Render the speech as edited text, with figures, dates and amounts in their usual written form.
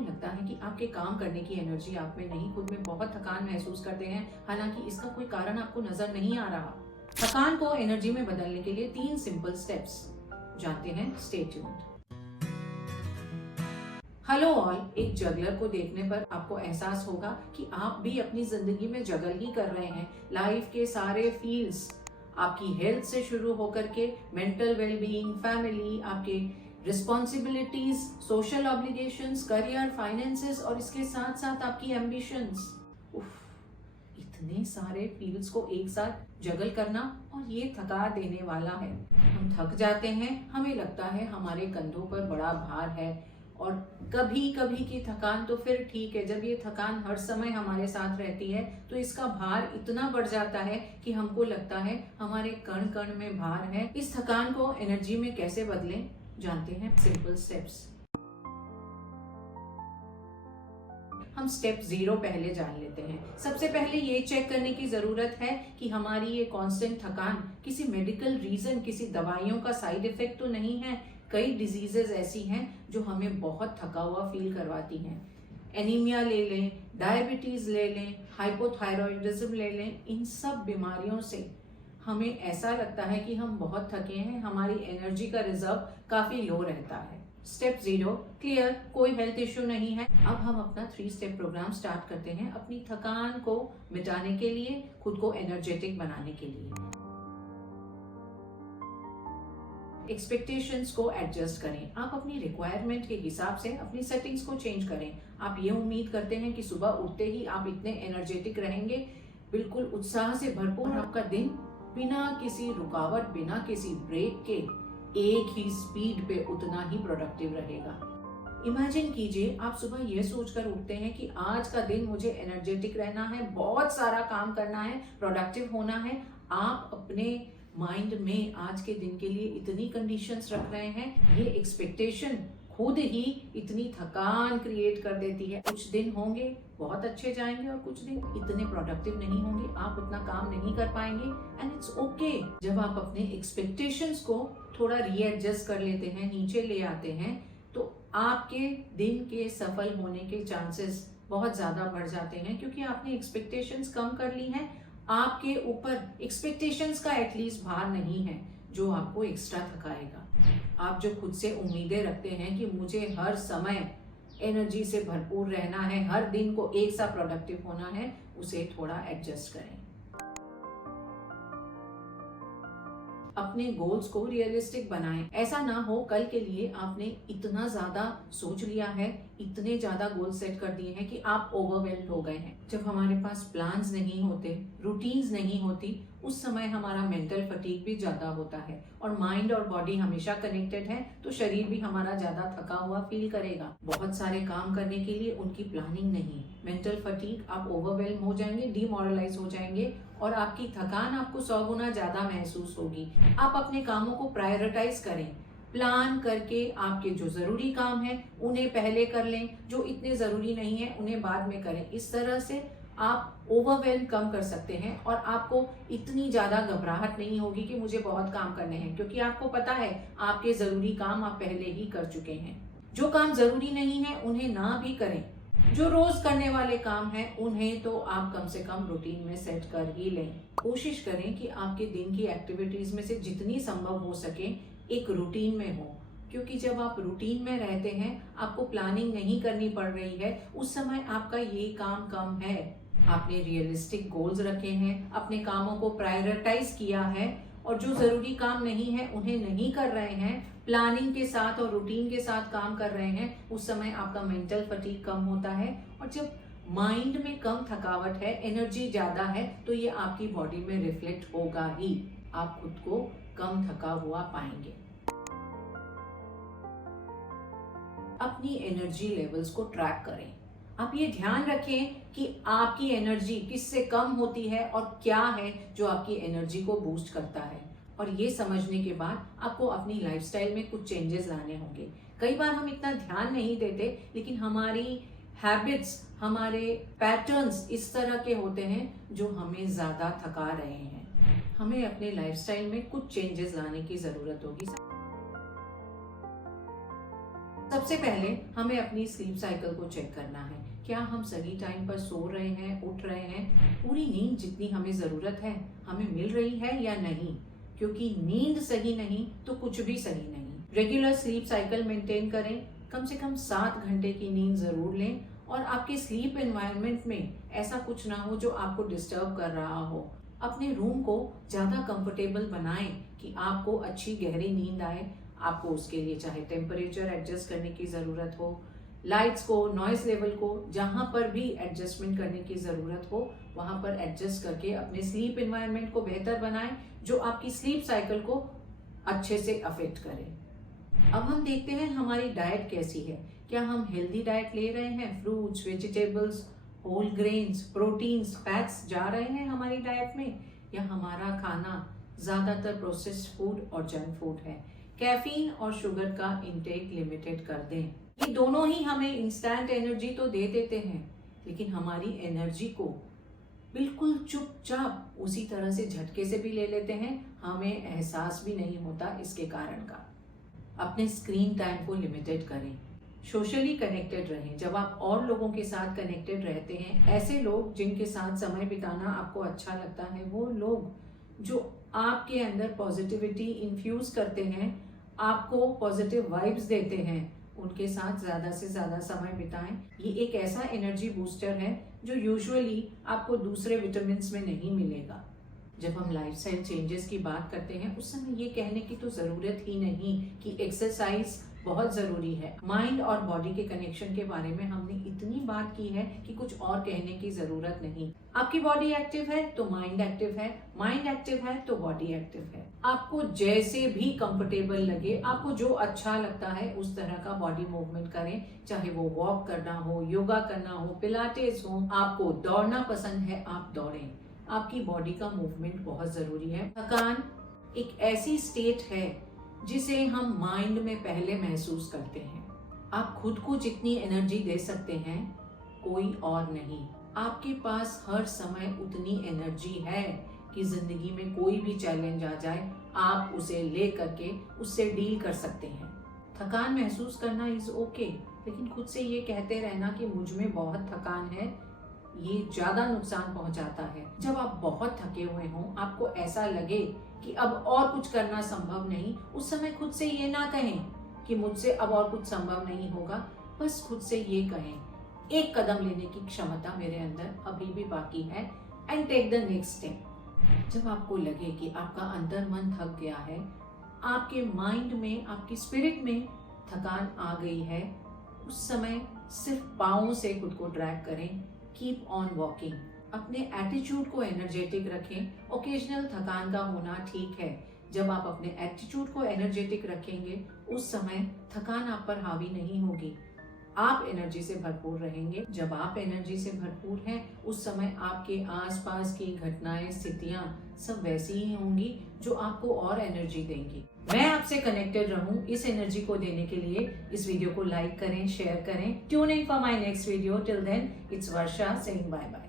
आपको लगता है कि आपके काम करने की एनर्जी आप में नहीं, खुद में बहुत थकान महसूस करते हैं, हालांकि इसका कोई कारण आपको नजर नहीं आ रहा। थकान को एनर्जी में बदलने के लिए 3 सिंपल स्टेप्स जानते हैं। Stay tuned. हेलो ऑल, एक जगलर को देखने पर आपको एहसास होगा कि आप भी अपनी जिंदगी में जगल ही कर रहे हैं। लाइफ के सारे फील्ड्स, आपकी हेल्थ से शुरू होकर के मेंटल वेलबीइंग, फैमिली, आपके responsibilities, social obligations, career, finances और इसके साथ साथ आपकी एम्बिशंस। इतने सारे फील्ड्स को एक साथ जगल करना, और ये थका देने वाला है। हम थक जाते हैं, हमें लगता है हमारे कंधों पर बड़ा भार है। और कभी कभी की थकान तो फिर ठीक है, जब ये थकान हर समय हमारे साथ रहती है तो इसका भार इतना बढ़ जाता है कि हमको लगता है हमारे कण कण में भार है। इस थकान को एनर्जी में कैसे बदलें, जानते हैं सिंपल स्टेप्स। हम स्टेप 0 पहले जान लेते हैं। सबसे पहले ये चेक करने की जरूरत है कि हमारी ये कांस्टेंट थकान किसी मेडिकल रीजन, किसी दवाइयों का साइड इफेक्ट तो नहीं है। कई डिजीजेस ऐसी हैं जो हमें बहुत थका हुआ फील करवाती हैं। एनीमिया ले लें, डायबिटीज ले लें, हाइपोथायरॉयडिज्म ले लें, इन सब बीमारियों से हमें ऐसा लगता है कि हम बहुत थके हैं, हमारी एनर्जी का रिजर्व काफी लो रहता है। स्टेप 0 क्लियर, कोई हेल्थ इश्यू नहीं है। अब हम अपना 3 स्टेप प्रोग्राम स्टार्ट करते हैं अपनी थकान को मिटाने के लिए, खुद को एनर्जेटिक बनाने के लिए। एक्सपेक्टेशंस को एडजस्ट करें। आप अपनी रिक्वायरमेंट के हिसाब से अपनी सेटिंग्स को चेंज करें। आप ये उम्मीद करते हैं कि सुबह उठते ही आप इतने एनर्जेटिक रहेंगे, बिल्कुल उत्साह से भरपूर, आपका दिन बिना किसी रुकावट, बिना किसी ब्रेक के एक ही स्पीड पे उतना ही प्रोडक्टिव रहेगा। इमेजिन कीजिए, आप सुबह ये सोचकर उठते हैं कि आज का दिन मुझे एनर्जेटिक रहना है, बहुत सारा काम करना है, प्रोडक्टिव होना है। आप अपने माइंड में आज के दिन के लिए इतनी कंडीशंस रख रहे हैं, ये एक्सपेक्टेशन खुद ही इतनी थकान क्रिएट कर देती है। कुछ दिन होंगे बहुत अच्छे जाएंगे और कुछ दिन इतने प्रोडक्टिव नहीं होंगे, आप उतना काम नहीं कर पाएंगे, एंड इट्स ओके। जब आप अपने एक्सपेक्टेशंस को थोड़ा रीएडजस्ट कर लेते हैं, नीचे ले आते हैं, तो आपके दिन के सफल होने के चांसेस बहुत ज्यादा बढ़ जाते हैं, क्योंकि आपने एक्सपेक्टेशंस कम कर ली हैं। आपके ऊपर एक्सपेक्टेशंस का एटलीस्ट भार नहीं है जो आपको एक्स्ट्रा थकाएगा। आप जो खुद से उम्मीदें रखते हैं कि मुझे हर समय एनर्जी से भरपूर रहना है, हर दिन को एक सा प्रोडक्टिव होना है, उसे थोड़ा एडजस्ट करें। अपने गोल्स को रियलिस्टिक बनाएं। ऐसा ना हो कल के लिए आपने इतना ज्यादा सोच लिया है, इतने ज्यादा गोल सेट कर दिए हैं कि आप ओवरवेल्ड हो गए हैं। जब हमारे पास प्लान्स नहीं होते, रूटीन्स नहीं होती, उस समय हमारा मेंटल फटीग भी ज्यादा होता है, और माइंड और बॉडी हमेशा कनेक्टेड है, तो शरीर भी हमारा ज्यादा थका हुआ फील करेगा। बहुत सारे काम करने के लिए उनकी प्लानिंग नहीं, मेंटल फटीग, आप ओवरवेल्म हो जाएंगे, डिमोरलाइज हो जाएंगे, और आपकी थकान आपको 100 गुना ज्यादा महसूस होगी। आप अपने कामों को प्रायोरिटाइज करें, प्लान करके आपके जो जरूरी काम है उन्हें पहले कर लें, जो इतने जरूरी नहीं है उन्हें बाद में करें। इस तरह से आप ओवरवेल्म कम कर सकते हैं, और आपको इतनी ज्यादा घबराहट नहीं होगी कि मुझे बहुत काम करने हैं, क्योंकि आपको पता है आपके जरूरी काम आप पहले ही कर चुके हैं। जो काम जरूरी नहीं है उन्हें ना भी करें, जो रोज करने वाले काम हैं उन्हें तो आप कम से कम रूटीन में सेट कर ही लें। कोशिश करें कि आपके दिन की एक्टिविटीज में से जितनी संभव हो सके एक रूटीन में हो, क्योंकि जब आप रूटीन में रहते हैं, आपको प्लानिंग नहीं करनी पड़ रही है, उस समय आपका ये काम कम है। आपने रियलिस्टिक गोल्स रखे हैं, अपने कामों को प्रायोरिटाइज किया है, और जो जरूरी काम नहीं है उन्हें नहीं कर रहे हैं, प्लानिंग के साथ और रूटीन के साथ काम कर रहे हैं, उस समय आपका मेंटल फटीग कम होता है। और जब माइंड में कम थकावट है, एनर्जी ज्यादा है, तो ये आपकी बॉडी में रिफ्लेक्ट होगा ही, आप खुद को कम थका हुआ पाएंगे। अपनी एनर्जी लेवल्स को ट्रैक करें। आप ये ध्यान रखें कि आपकी एनर्जी किससे कम होती है और क्या है जो आपकी एनर्जी को बूस्ट करता है। और ये समझने के बाद आपको अपनी लाइफस्टाइल में कुछ चेंजेस लाने होंगे। कई बार हम इतना ध्यान नहीं देते, लेकिन हमारी हैबिट्स, हमारे पैटर्न्स इस तरह के होते हैं जो हमें ज्यादा थका रहे हैं। हमें अपने लाइफस्टाइल में कुछ चेंजेस लाने की जरूरत होगी। सबसे पहले हमें अपनी स्लीप साइकिल को चेक करना है। क्या हम सही टाइम पर सो रहे हैं, उठ रहे हैं, पूरी नींद जितनी हमें ज़रूरत है हमें मिल रही है या नहीं, क्योंकि नींद सही नहीं तो कुछ भी सही नहीं। रेगुलर स्लीप साइकिल मेंटेन करें, कम से कम 7 घंटे की नींद ज़रूर लें और आपके स्लीप एनवायरनमेंट में ऐसा कुछ ना हो जो आपको डिस्टर्ब कर रहा हो। अपने रूम को ज़्यादा कंफर्टेबल बनाएं कि आपको अच्छी गहरी नींद आए। आपको उसके लिए चाहे टेम्परेचर एडजस्ट करने की ज़रूरत हो, लाइट्स को, नॉइस लेवल को जहाँ पर भी एडजस्टमेंट करने की ज़रूरत हो वहाँ पर एडजस्ट करके अपने स्लीप एनवायरनमेंट को बेहतर बनाएं जो आपकी स्लीप साइकिल को अच्छे से अफेक्ट करे। अब हम देखते हैं हमारी डाइट कैसी है। क्या हम हेल्दी डाइट ले रहे हैं? Fruits, vegetables, whole grains, proteins, fats जा रहे हैं हमारी डाइट में, या हमारा खाना ज़्यादातर प्रोसेस्ड फूड और जंक फूड है? कैफीन और शुगर का इंटेक लिमिटेड कर दें। ये दोनों ही हमें इंस्टेंट एनर्जी तो दे देते हैं, लेकिन हमारी एनर्जी को बिल्कुल चुपचाप उसी तरह से झटके से भी ले लेते हैं, हमें एहसास भी नहीं होता इसके कारण का। अपने स्क्रीन टाइम को लिमिटेड करें, सोशली कनेक्टेड रहें। जब आप और लोगों के साथ कनेक्टेड रहते हैं, ऐसे लोग जिनके साथ समय बिताना आपको अच्छा लगता है, वो लोग जो आपके अंदर पॉजिटिविटी इन्फ्यूज करते हैं, आपको पॉजिटिव वाइब्स देते हैं, उनके साथ ज़्यादा से ज़्यादा समय बिताएं। ये एक ऐसा एनर्जी बूस्टर है जो यूजुअली आपको दूसरे विटामिन्स में नहीं मिलेगा। जब हम लाइफस्टाइल चेंजेस की बात करते हैं उस समय ये कहने की तो ज़रूरत ही नहीं कि एक्सरसाइज बहुत ज़रूरी है। माइंड और बॉडी के कनेक्शन के बारे में हमने इतनी बात की है कि कुछ और कहने की ज़रूरत नहीं। आपकी बॉडी एक्टिव है तो माइंड एक्टिव है, माइंड एक्टिव है तो बॉडी एक्टिव है। आपको जैसे भी कंफर्टेबल लगे, आपको जो अच्छा लगता है उस तरह का बॉडी मूवमेंट करें, चाहे वो वॉक करना हो, योगा करना हो, पिलाटेस हो। आपको दौड़ना पसंद है, आप दौड़ें। आपकी बॉडी का मूवमेंट बहुत ज़रूरी है। थकान एक ऐसी स्टेट है जिसे हम माइंड में पहले महसूस करते हैं। आप खुद को जितनी एनर्जी दे सकते हैं कोई और नहीं। आपके पास हर समय उतनी एनर्जी है कि जिंदगी में कोई भी चैलेंज आ जाए आप उसे ले करके उससे डील कर सकते हैं। थकान महसूस करना इज ओके, लेकिन खुद से ये कहते रहना कि मुझ में बहुत थकान है, ये ज्यादा नुकसान पहुंचाता है। जब आप बहुत थके हुए हों, आपको ऐसा लगे कि अब और कुछ करना संभव नहीं, उस समय खुद से ये ना कहें कि मुझसे अब और कुछ संभव नहीं होगा। बस खुद से ये कहें, एक कदम लेने की क्षमता मेरे अंदर अभी भी बाकी है, and take the next step. जब आपको लगे कि आपका अंतर मन थक गया है, आपके माइंड में, आपकी स्पिरिट में थकान आ गई है, उस समय सिर्फ पाँवों से खुद को ड्रैग करें। Keep on walking. अपने एटीट्यूड को एनर्जेटिक रखें। ओकेजनल थकान का होना ठीक है। जब आप अपने एटीट्यूड को एनर्जेटिक रखेंगे उस समय थकान आप पर हावी नहीं होगी, आप एनर्जी से भरपूर रहेंगे। जब आप एनर्जी से भरपूर हैं उस समय आपके आसपास की घटनाएं, स्थितियां सब वैसी ही होंगी जो आपको और एनर्जी देंगी। मैं आपसे कनेक्टेड रहूं, इस एनर्जी को देने के लिए इस वीडियो को लाइक करें, शेयर करें। Tune in for my next video. Till then, it's Varsha saying bye bye.